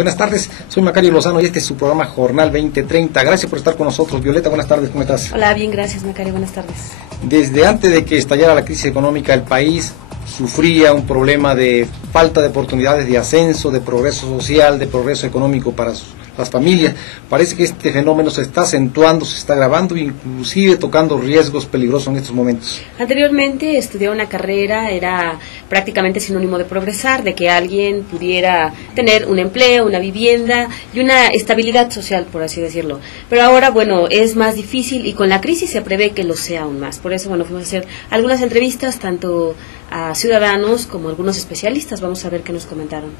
Buenas tardes, soy Macario Lozano y este es su programa Jornal 2030. Gracias por estar con nosotros. Violeta, buenas tardes, ¿cómo estás? Hola, bien, gracias Macario, buenas tardes. Desde antes de que estallara la crisis económica, el país sufría un problema de falta de oportunidades de ascenso, de progreso social, de progreso económico para las familias. Parece que este fenómeno se está acentuando, se está agravando, inclusive tocando riesgos peligrosos en estos momentos. Anteriormente, estudiar una carrera era prácticamente sinónimo de progresar, de que alguien pudiera tener un empleo, una vivienda y una estabilidad social, por así decirlo. Pero ahora, bueno, es más difícil y con la crisis se prevé que lo sea aún más. Por eso, bueno, fuimos a hacer algunas entrevistas, tanto a ciudadanos como a algunos especialistas. Vamos a ver qué nos comentaron.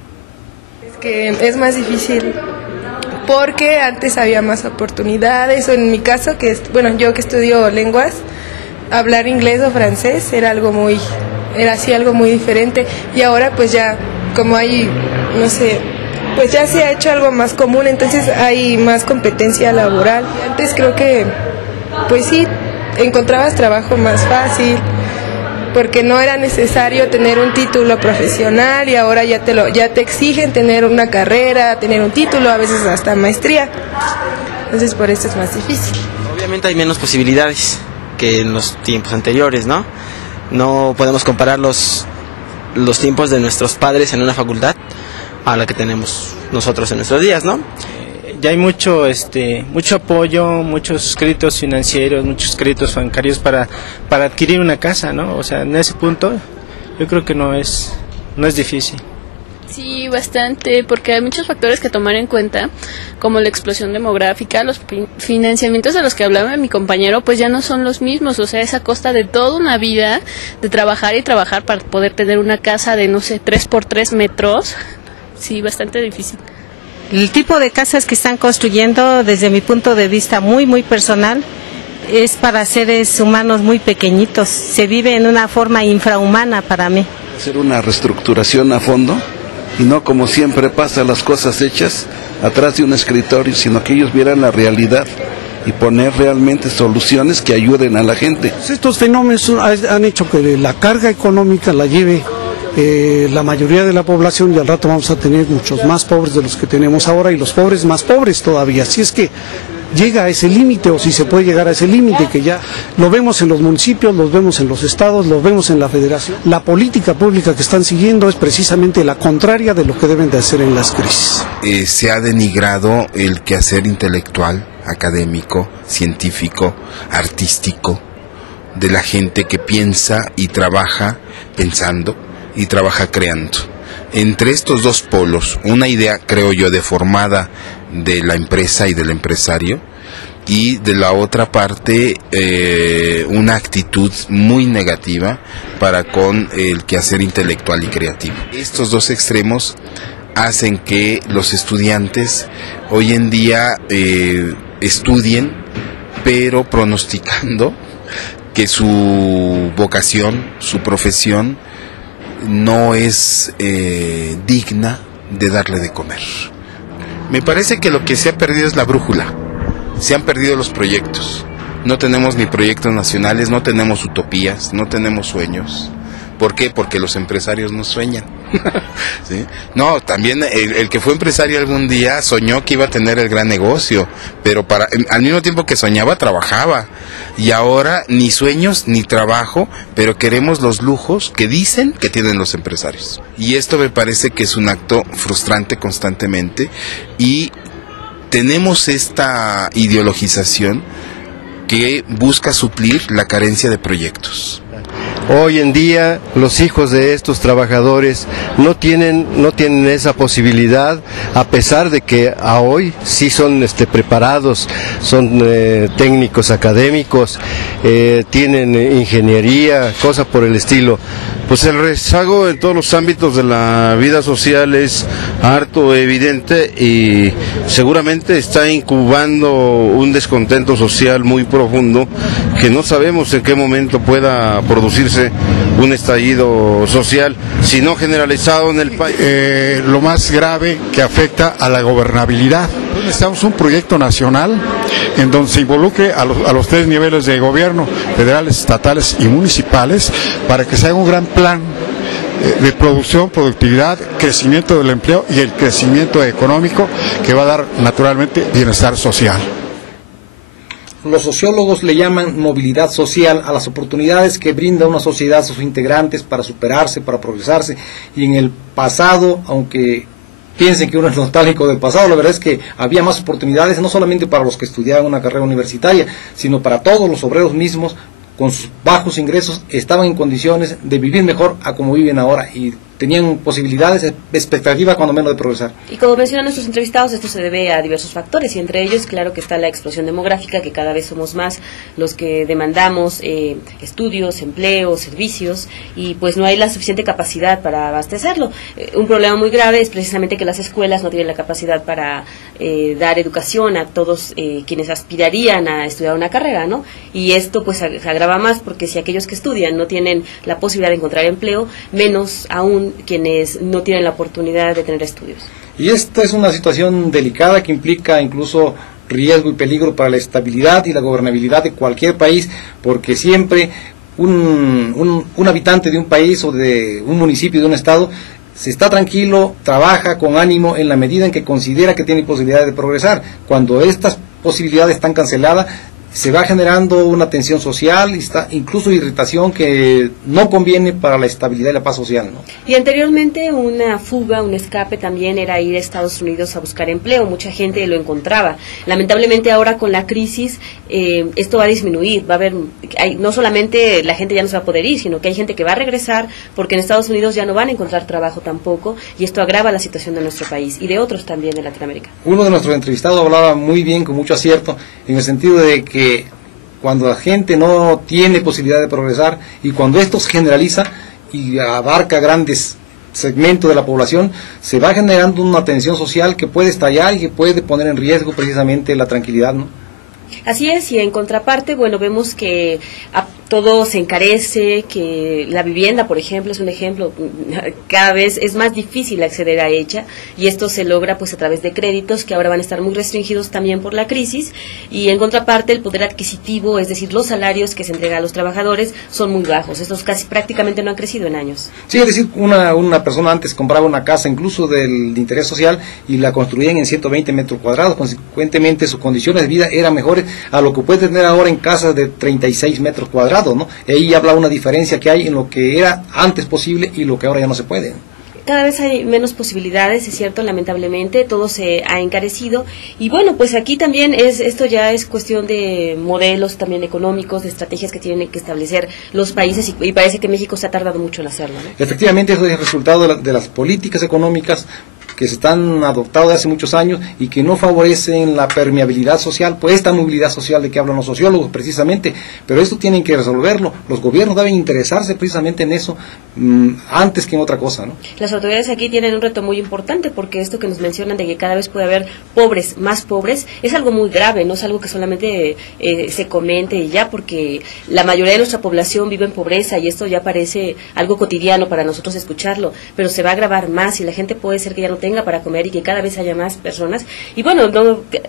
Es que es más difícil porque antes había más oportunidades, o en mi caso, yo que estudio lenguas, hablar inglés o francés era algo muy diferente, y ahora pues ya, como hay, no sé, pues ya se ha hecho algo más común, entonces hay más competencia laboral. Antes creo que, pues sí, encontrabas trabajo más fácil, porque no era necesario tener un título profesional, y ahora ya te exigen tener una carrera, tener un título, a veces hasta maestría. Entonces por eso es más difícil. Obviamente hay menos posibilidades que en los tiempos anteriores, ¿no? No podemos comparar los tiempos de nuestros padres en una facultad a la que tenemos nosotros en nuestros días, ¿no? Ya hay mucho apoyo, muchos créditos financieros, muchos créditos bancarios para adquirir una casa, ¿no? O sea, en ese punto yo creo que no es difícil. Sí, bastante, porque hay muchos factores que tomar en cuenta, como la explosión demográfica, los financiamientos de los que hablaba mi compañero, pues ya no son los mismos, o sea, es a costa de toda una vida de trabajar y trabajar para poder tener una casa de, no sé, 3x3 metros. Sí, bastante difícil. El tipo de casas que están construyendo, desde mi punto de vista muy personal, es para seres humanos muy pequeñitos. Se vive en una forma infrahumana para mí. Hacer una reestructuración a fondo, y no como siempre pasa, las cosas hechas atrás de un escritorio, sino que ellos vieran la realidad y poner realmente soluciones que ayuden a la gente. Estos fenómenos han hecho que la carga económica la lleve la mayoría de la población, y al rato vamos a tener muchos más pobres de los que tenemos ahora, y los pobres más pobres todavía. Si es que llega a ese límite, o si se puede llegar a ese límite, que ya lo vemos en los municipios, lo vemos en los estados, lo vemos en la federación. La política pública que están siguiendo es precisamente la contraria de lo que deben de hacer en las crisis. Se ha denigrado el quehacer intelectual, académico, científico, artístico, de la gente que piensa y trabaja pensando y trabaja creando. Entre estos dos polos, una idea, creo yo, deformada de la empresa y del empresario, y de la otra parte una actitud muy negativa para con el quehacer intelectual y creativo. Estos dos extremos hacen que los estudiantes hoy en día estudien, pero pronosticando que su vocación, su profesión, no es digna de darle de comer. Me parece que lo que se ha perdido es la brújula. Se han perdido los proyectos. No tenemos ni proyectos nacionales, no tenemos utopías, no tenemos sueños. ¿Por qué? Porque los empresarios no sueñan. ¿Sí? No, también el que fue empresario algún día soñó que iba a tener el gran negocio, pero al mismo tiempo que soñaba, trabajaba. Y ahora ni sueños ni trabajo, pero queremos los lujos que dicen que tienen los empresarios. Y esto me parece que es un acto frustrante constantemente, y tenemos esta ideologización que busca suplir la carencia de proyectos. Hoy en día los hijos de estos trabajadores no tienen esa posibilidad, a pesar de que a hoy sí son preparados, son técnicos académicos, tienen ingeniería, cosas por el estilo. Pues el rezago en todos los ámbitos de la vida social es harto evidente, y seguramente está incubando un descontento social muy profundo que no sabemos en qué momento pueda producirse un estallido social, si no generalizado en el país. Lo más grave que afecta a la gobernabilidad. Necesitamos un proyecto nacional en donde se involucre a los tres niveles de gobierno, federales, estatales y municipales, para que se haga un gran plan de producción, productividad, crecimiento del empleo y el crecimiento económico que va a dar naturalmente bienestar social. Los sociólogos le llaman movilidad social a las oportunidades que brinda una sociedad a sus integrantes para superarse, para progresarse, y en el pasado, aunque piensen que uno es nostálgico del pasado, la verdad es que había más oportunidades, no solamente para los que estudiaban una carrera universitaria, sino para todos los obreros mismos, con sus bajos ingresos, estaban en condiciones de vivir mejor a como viven ahora, y tenían posibilidades, expectativas cuando menos de progresar. Y como mencionan nuestros entrevistados, esto se debe a diversos factores, y entre ellos, claro que está la explosión demográfica, que cada vez somos más los que demandamos estudios, empleos, servicios, y pues no hay la suficiente capacidad para abastecerlo. Un problema muy grave es precisamente que las escuelas no tienen la capacidad para dar educación a todos quienes aspirarían a estudiar una carrera, ¿no? Y esto pues se agrava más, porque si aquellos que estudian no tienen la posibilidad de encontrar empleo, menos aún quienes no tienen la oportunidad de tener estudios. Y esta es una situación delicada que implica incluso riesgo y peligro para la estabilidad y la gobernabilidad de cualquier país, porque siempre un habitante de un país o de un municipio, de un estado, se está tranquilo, trabaja con ánimo en la medida en que considera que tiene posibilidades de progresar. Cuando estas posibilidades están canceladas, se va generando una tensión social, incluso irritación que no conviene para la estabilidad y la paz social, ¿no? Y anteriormente una fuga, un escape también era ir a Estados Unidos a buscar empleo, mucha gente lo encontraba. Lamentablemente ahora con la crisis esto va a disminuir, va a haber, no solamente la gente ya no se va a poder ir, sino que hay gente que va a regresar porque en Estados Unidos ya no van a encontrar trabajo tampoco, y esto agrava la situación de nuestro país y de otros también de Latinoamérica. Uno de nuestros entrevistados hablaba muy bien, con mucho acierto, en el sentido de que cuando la gente no tiene posibilidad de progresar y cuando esto se generaliza y abarca grandes segmentos de la población, se va generando una tensión social que puede estallar y que puede poner en riesgo precisamente la tranquilidad, ¿no? Así es, y en contraparte, bueno, vemos que todo se encarece, que la vivienda, por ejemplo, es un ejemplo, cada vez es más difícil acceder a ella, y esto se logra pues a través de créditos que ahora van a estar muy restringidos también por la crisis, y en contraparte el poder adquisitivo, es decir, los salarios que se entregan a los trabajadores son muy bajos, estos casi prácticamente no han crecido en años. Sí, es decir, una persona antes compraba una casa incluso de interés social y la construían en 120 metros cuadrados, consecuentemente sus condiciones de vida eran mejores a lo que puede tener ahora en casas de 36 metros cuadrados, ¿no? Ahí habla una diferencia que hay en lo que era antes posible y lo que ahora ya no se puede. Cada vez hay menos posibilidades, es cierto, lamentablemente, todo se ha encarecido, y bueno, pues aquí también esto ya es cuestión de modelos también económicos, de estrategias que tienen que establecer los países, y parece que México se ha tardado mucho en hacerlo, ¿no? Efectivamente, eso es el resultado de las políticas económicas que se están adoptando de hace muchos años y que no favorecen la permeabilidad social, pues esta movilidad social de que hablan los sociólogos precisamente, pero esto tienen que resolverlo, los gobiernos deben interesarse precisamente en eso antes que en otra cosa, ¿no? Las autoridades aquí tienen un reto muy importante, porque esto que nos mencionan de que cada vez puede haber pobres, más pobres, es algo muy grave, no es algo que solamente se comente y ya, porque la mayoría de nuestra población vive en pobreza y esto ya parece algo cotidiano para nosotros escucharlo, pero se va a agravar más y la gente puede ser que ya no tenga para comer y que cada vez haya más personas. Y bueno,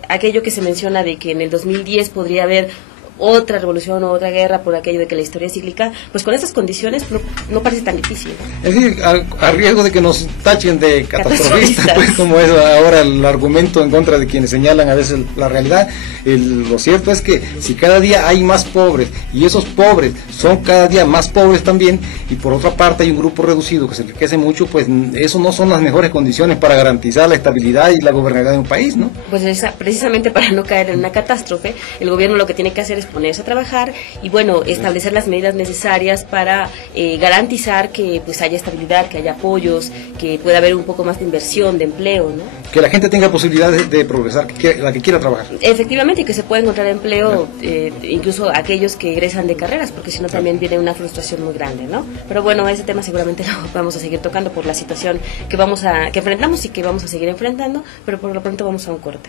aquello que se menciona de que en el 2010 podría haber otra revolución o otra guerra por aquello de que la historia es cíclica, pues con esas condiciones no parece tan difícil, ¿no? Es decir, a riesgo de que nos tachen de catastrofistas, pues como es ahora el argumento en contra de quienes señalan a veces la realidad, lo cierto es que si cada día hay más pobres y esos pobres son cada día más pobres también, y por otra parte hay un grupo reducido que se enriquece mucho, pues eso no son las mejores condiciones para garantizar la estabilidad y la gobernabilidad de un país, ¿no? Pues precisamente para no caer en una catástrofe, el gobierno lo que tiene que hacer es ponerse a trabajar y bueno, establecer las medidas necesarias para garantizar que pues haya estabilidad, que haya apoyos, que pueda haber un poco más de inversión, de empleo, ¿no? Que la gente tenga posibilidades de progresar, la que quiera trabajar. Efectivamente, y que se pueda encontrar empleo, incluso aquellos que egresan de carreras, porque si no también viene una frustración muy grande, ¿no? Pero bueno, ese tema seguramente lo vamos a seguir tocando por la situación que enfrentamos y que vamos a seguir enfrentando, pero por lo pronto vamos a un corte.